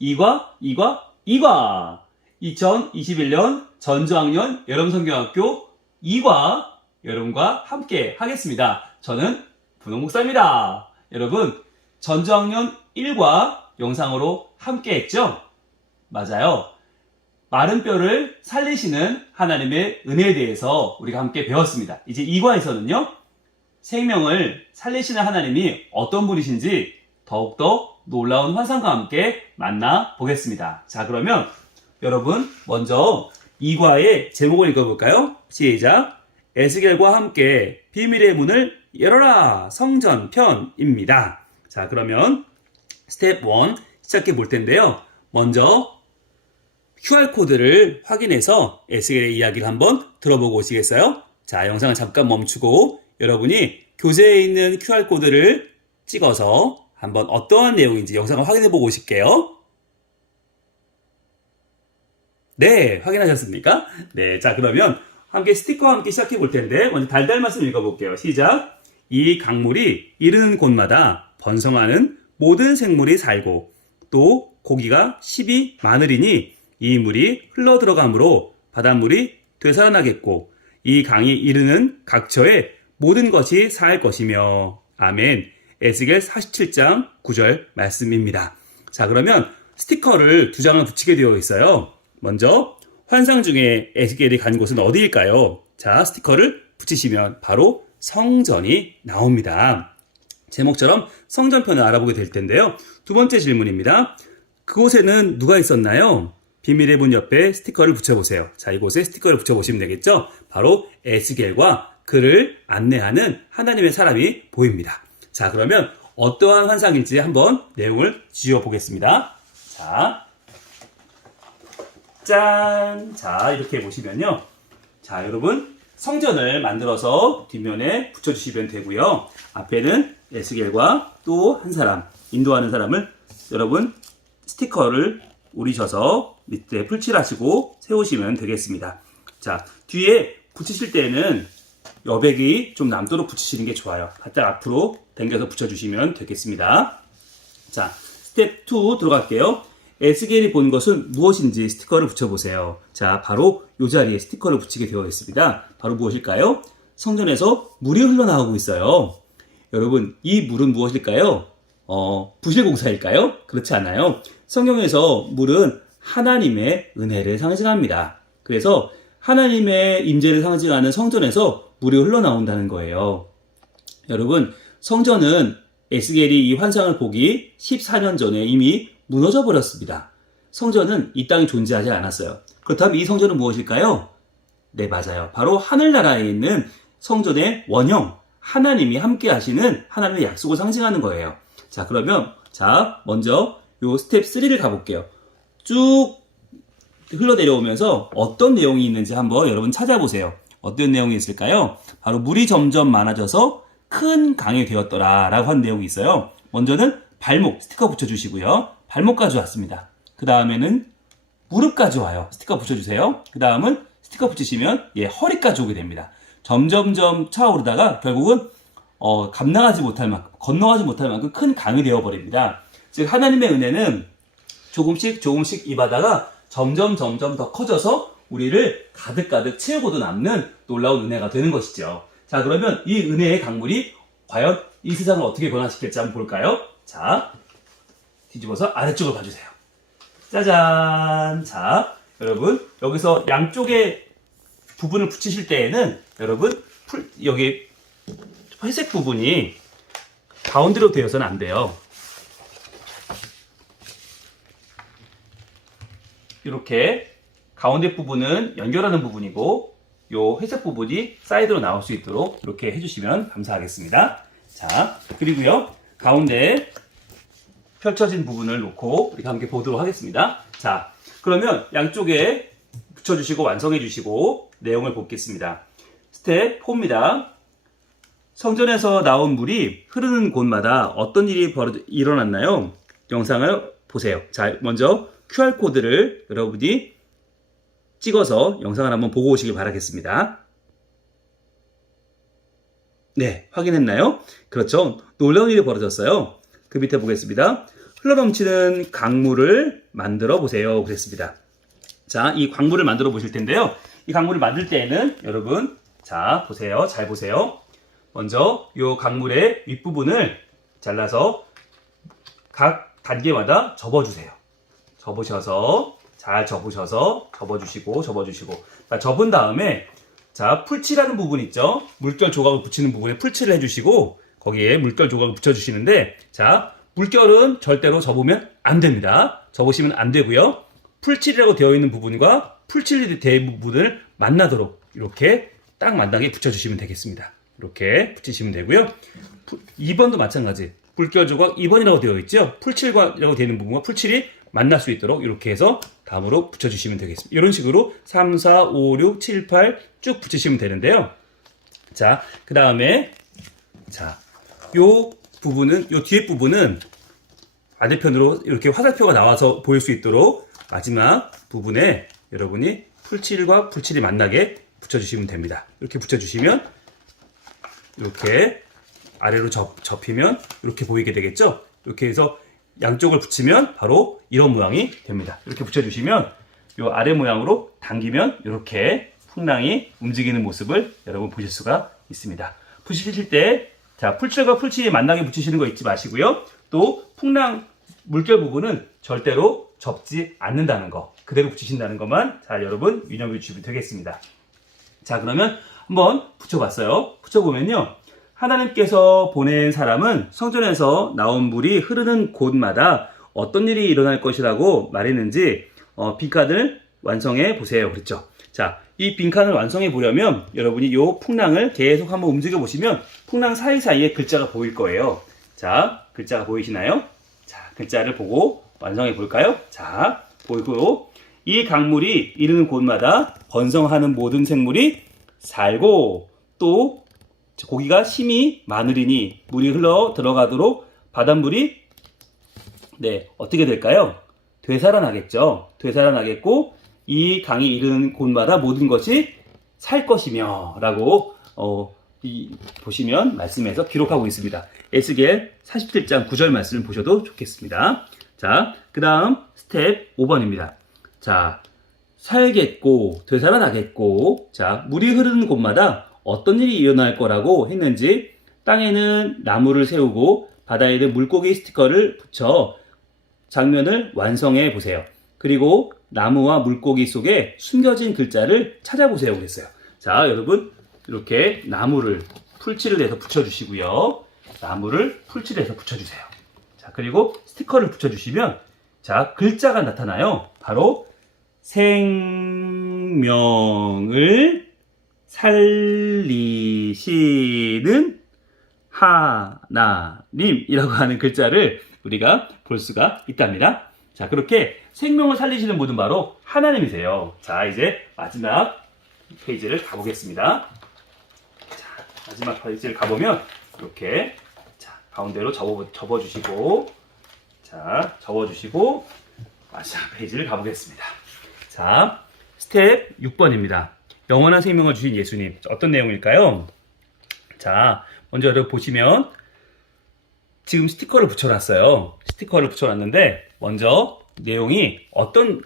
이과, 이과, 이과. 2021년 전저학년 여름성경학교 이과 여러분과 함께 하겠습니다. 저는 분홍 목사입니다. 여러분, 전저학년 1과 영상으로 함께 했죠? 맞아요. 마른 뼈를 살리시는 하나님의 은혜에 대해서 우리가 함께 배웠습니다. 이제 2과에서는요, 생명을 살리시는 하나님이 어떤 분이신지 더욱더 놀라운 환상과 함께 만나보겠습니다. 자, 그러면 여러분 먼저 2과의 제목을 읽어볼까요? 시작! 에스겔과 함께 비밀의 문을 열어라! 성전편입니다. 자, 그러면 스텝 1 시작해 볼 텐데요. 먼저 QR코드를 확인해서 에스겔의 이야기를 한번 들어보고 오시겠어요? 자, 영상을 잠깐 멈추고 여러분이 교재에 있는 QR코드를 찍어서 한번 어떠한 내용인지 영상을 확인해 보고 오실게요. 네, 확인하셨습니까? 네, 자, 그러면 함께 스티커와 함께 시작해 볼 텐데 먼저 달달 말씀 읽어볼게요. 시작! 이 강물이 이르는 곳마다 번성하는 모든 생물이 살고 또 고기가 10이 많으리니 이 물이 흘러 들어가므로 바닷물이 되살아나겠고 이 강이 이르는 각처에 모든 것이 살 것이며 아멘. 에스겔 47장 9절 말씀입니다. 자, 그러면 스티커를 2장을 붙이게 되어 있어요. 먼저 환상 중에 에스겔이 간 곳은 어디일까요? 자, 스티커를 붙이시면 바로 성전이 나옵니다. 제목처럼 성전편을 알아보게 될 텐데요. 두 번째 질문입니다. 그곳에는 누가 있었나요? 비밀의 문 옆에 스티커를 붙여보세요. 자, 이곳에 스티커를 붙여보시면 되겠죠? 바로 에스겔과 그를 안내하는 하나님의 사람이 보입니다. 자, 그러면 어떠한 환상인지 한번 내용을 지어보겠습니다. 자, 짠! 자, 이렇게 보시면요. 자, 여러분, 성전을 만들어서 뒷면에 붙여주시면 되고요. 앞에는 에스겔과 또 한 사람, 인도하는 사람을 여러분 스티커를 오리셔서 밑에 풀칠하시고 세우시면 되겠습니다. 자, 뒤에 붙이실 때는 여백이 좀 남도록 붙이시는 게 좋아요. 살짝 앞으로 당겨서 붙여주시면 되겠습니다. 자, 스텝 2 들어갈게요. 에스겔이 본 것은 무엇인지 스티커를 붙여보세요. 자, 바로 이 자리에 스티커를 붙이게 되어 있습니다. 바로 무엇일까요? 성전에서 물이 흘러나오고 있어요. 여러분, 이 물은 무엇일까요? 부실공사일까요? 그렇지 않아요. 성경에서 물은 하나님의 은혜를 상징합니다. 그래서 하나님의 임재를 상징하는 성전에서 물이 흘러나온다는 거예요. 여러분, 성전은 에스겔이 이 환상을 보기 14년 전에 이미 무너져 버렸습니다. 성전은 이 땅에 존재하지 않았어요. 그렇다면 이 성전은 무엇일까요? 네, 맞아요. 바로 하늘나라에 있는 성전의 원형, 하나님이 함께 하시는 하나님의 약속을 상징하는 거예요. 자, 그러면 먼저 요 스텝 3를 가볼게요. 쭉 흘러내려오면서 어떤 내용이 있는지 한번 여러분 찾아보세요. 어떤 내용이 있을까요? 바로 물이 점점 많아져서 큰 강이 되었더라 라고 한 내용이 있어요. 먼저는 발목 스티커 붙여주시고요. 발목까지 왔습니다. 그 다음에는 무릎까지 와요. 스티커 붙여주세요. 그 다음은 스티커 붙이시면 허리까지 오게 됩니다. 점점점 차오르다가 결국은 감당하지 못할 만큼, 건너가지 못할 만큼 큰 강이 되어버립니다. 즉 하나님의 은혜는 조금씩 이 바다가 점점 더 커져서 우리를 가득 채우고도 남는 놀라운 은혜가 되는 것이죠. 자, 그러면 이 은혜의 강물이 과연 이 세상을 어떻게 변화시킬지 한번 볼까요? 자, 뒤집어서 아래쪽을 봐주세요. 짜잔! 자, 여러분, 여기서 양쪽에 부분을 붙이실 때에는 여러분, 여기 회색 부분이 가운데로 되어서는 안 돼요. 이렇게 가운데 부분은 연결하는 부분이고 요 회색 부분이 사이드로 나올 수 있도록 이렇게 해주시면 감사하겠습니다. 자, 그리고요 가운데 펼쳐진 부분을 놓고 우리 함께 보도록 하겠습니다. 자, 그러면 양쪽에 붙여주시고 완성해 주시고 내용을 보겠습니다. 스텝 4입니다. 성전에서 나온 물이 흐르는 곳마다 어떤 일이 일어났나요? 영상을 보세요. 자, 먼저 QR코드를 여러분이 찍어서 영상을 한번 보고 오시길 바라겠습니다. 네, 확인했나요? 그렇죠. 놀라운 일이 벌어졌어요. 그 밑에 보겠습니다. 흘러넘치는 강물을 만들어 보세요. 그랬습니다. 자, 이 광물을 만들어 보실 텐데요. 이 광물을 만들 때에는 여러분, 자, 보세요. 잘 보세요. 먼저 이 광물의 윗부분을 잘라서 각 단계마다 접어주세요. 접으셔서, 잘 접어주시고. 자, 접은 다음에, 자, 풀칠하는 부분 있죠? 물결 조각을 붙이는 부분에 풀칠을 해주시고, 거기에 물결 조각을 붙여주시는데, 자, 물결은 절대로 접으면 안 됩니다. 접으시면 안 되고요. 풀칠이라고 되어 있는 부분과 풀칠이 된 부분을 만나도록 이렇게 딱 만나게 붙여주시면 되겠습니다. 이렇게 붙이시면 되고요. 2번도 마찬가지. 물결 조각 2번이라고 되어 있죠. 풀칠이라고 되어 있는 부분과 풀칠이 만날 수 있도록 이렇게 해서 다음으로 붙여주시면 되겠습니다. 이런 식으로 3, 4, 5, 6, 7, 8 쭉 붙이시면 되는데요. 자, 그 다음에 자, 요 부분은, 요 뒤에 부분은 반대편으로 이렇게 화살표가 나와서 보일 수 있도록 마지막 부분에 여러분이 풀칠과 풀칠이 만나게 붙여주시면 됩니다. 이렇게 붙여주시면 이렇게 아래로 접히면 이렇게 보이게 되겠죠? 이렇게 해서 양쪽을 붙이면 바로 이런 모양이 됩니다. 이렇게 붙여주시면 이 아래 모양으로 당기면 이렇게 풍랑이 움직이는 모습을 여러분 보실 수가 있습니다. 붙이실 때, 자, 풀칠과 풀칠이 만나게 붙이시는 거 잊지 마시고요. 또 풍랑 물결 부분은 절대로 접지 않는다는 거, 그대로 붙이신다는 것만 잘 여러분 유념해 주시면 되겠습니다. 자, 그러면 한번 붙여봤어요. 붙여보면요, 하나님께서 보낸 사람은 성전에서 나온 물이 흐르는 곳마다 어떤 일이 일어날 것이라고 말했는지 빈칸을 완성해 보세요. 그랬죠? 자, 이 빈칸을 완성해 보려면 여러분이 이 풍랑을 계속 한번 움직여 보시면 풍랑 사이사이에 글자가 보일 거예요. 자, 글자가 보이시나요? 자, 글자를 보고 완성해 볼까요? 자, 보이고요. 이 강물이 이르는 곳마다 번성하는 모든 생물이 살고, 또 고기가 심히 많으리니 물이 흘러 들어가도록 바닷물이 어떻게 될까요? 되살아나겠죠. 되살아나겠고, 이 강이 이르는 곳마다 모든 것이 살 것이며 라고 보시면 말씀에서 기록하고 있습니다. 에스겔 47장 9절 말씀을 보셔도 좋겠습니다. 자, 그 다음 스텝 5번입니다. 자, 살겠고 되살아나겠고, 자, 물이 흐르는 곳마다 어떤 일이 일어날 거라고 했는지 땅에는 나무를 세우고 바다에는 물고기 스티커를 붙여 장면을 완성해 보세요. 그리고 나무와 물고기 속에 숨겨진 글자를 찾아보세요. 그랬어요. 자, 여러분, 이렇게 나무를 풀칠을 해서 붙여주시고요. 나무를 풀칠해서 붙여주세요. 자, 그리고 스티커를 붙여주시면, 자, 글자가 나타나요. 바로 생명을 살리시는 하나님이라고 하는 글자를 우리가 볼 수가 있답니다. 자, 그렇게 생명을 살리시는 분은 바로 하나님이세요. 자, 이제 마지막 페이지를 가보겠습니다. 자, 마지막 페이지를 가보면 이렇게, 자, 가운데로 접어주시고, 자, 접어주시고 마지막 페이지를 가보겠습니다. 자, 스텝 6번입니다. 영원한 생명을 주신 예수님. 어떤 내용일까요? 자, 먼저 여러분 보시면 지금 스티커를 붙여놨어요. 스티커를 붙여놨는데 먼저 내용이 어떤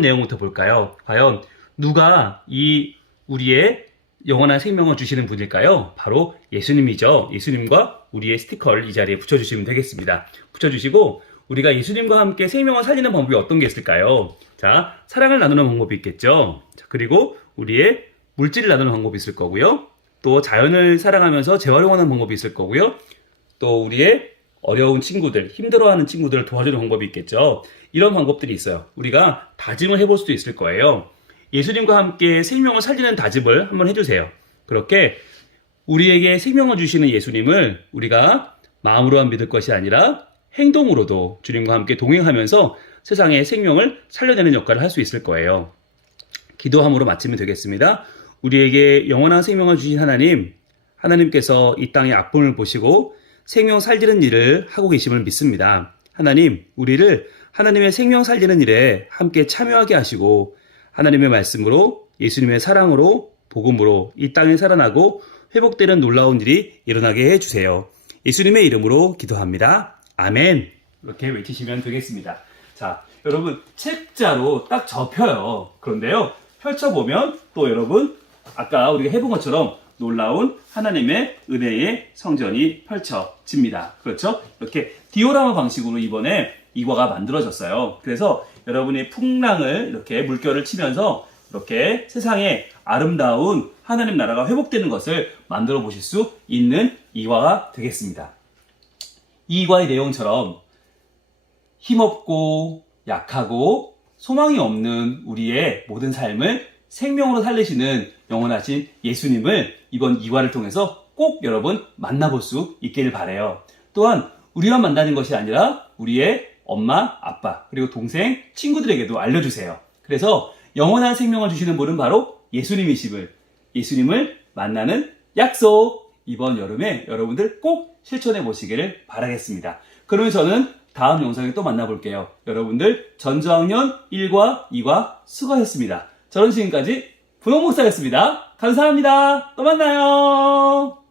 내용부터 볼까요? 과연 누가 이 우리의 영원한 생명을 주시는 분일까요? 바로 예수님이죠. 예수님과 우리의 스티커를 이 자리에 붙여주시면 되겠습니다. 붙여주시고, 우리가 예수님과 함께 생명을 살리는 방법이 어떤 게 있을까요? 자, 사랑을 나누는 방법이 있겠죠. 자, 그리고 우리의 물질을 나누는 방법이 있을 거고요. 또 자연을 사랑하면서 재활용하는 방법이 있을 거고요. 또 우리의 어려운 친구들, 힘들어하는 친구들을 도와주는 방법이 있겠죠. 이런 방법들이 있어요. 우리가 다짐을 해볼 수도 있을 거예요. 예수님과 함께 생명을 살리는 다짐을 한번 해주세요. 그렇게 우리에게 생명을 주시는 예수님을 우리가 마음으로만 믿을 것이 아니라 행동으로도 주님과 함께 동행하면서 세상의 생명을 살려내는 역할을 할 수 있을 거예요. 기도함으로 마치면 되겠습니다. 우리에게 영원한 생명을 주신 하나님께서 이 땅의 아픔을 보시고 생명 살리는 일을 하고 계심을 믿습니다. 하나님, 우리를 하나님의 생명 살리는 일에 함께 참여하게 하시고 하나님의 말씀으로, 예수님의 사랑으로, 복음으로 이 땅에 살아나고 회복되는 놀라운 일이 일어나게 해주세요. 예수님의 이름으로 기도합니다. 아멘. 이렇게 외치시면 되겠습니다. 자, 여러분 책자로 딱 접혀요. 그런데요, 펼쳐보면 또 여러분 아까 우리가 해본 것처럼 놀라운 하나님의 은혜의 성전이 펼쳐집니다. 그렇죠? 이렇게 디오라마 방식으로 이번에 이과가 만들어졌어요. 그래서 여러분이 풍랑을 이렇게 물결을 치면서 이렇게 세상에 아름다운 하나님 나라가 회복되는 것을 만들어 보실 수 있는 이과가 되겠습니다. 이 이과의 내용처럼 힘없고 약하고 소망이 없는 우리의 모든 삶을 생명으로 살리시는 영원하신 예수님을 이번 이과를 통해서 꼭 여러분 만나볼 수 있기를 바라요. 또한 우리만 만나는 것이 아니라 우리의 엄마, 아빠, 그리고 동생, 친구들에게도 알려주세요. 그래서 영원한 생명을 주시는 분은 바로 예수님을 만나는 약속! 이번 여름에 여러분들 꼭 실천해 보시기를 바라겠습니다. 그러면 저는 다음 영상에 또 만나볼게요. 여러분들 전저학년 1과 2과 수고하셨습니다. 저는 지금까지 분홍 목사였습니다. 감사합니다. 또 만나요.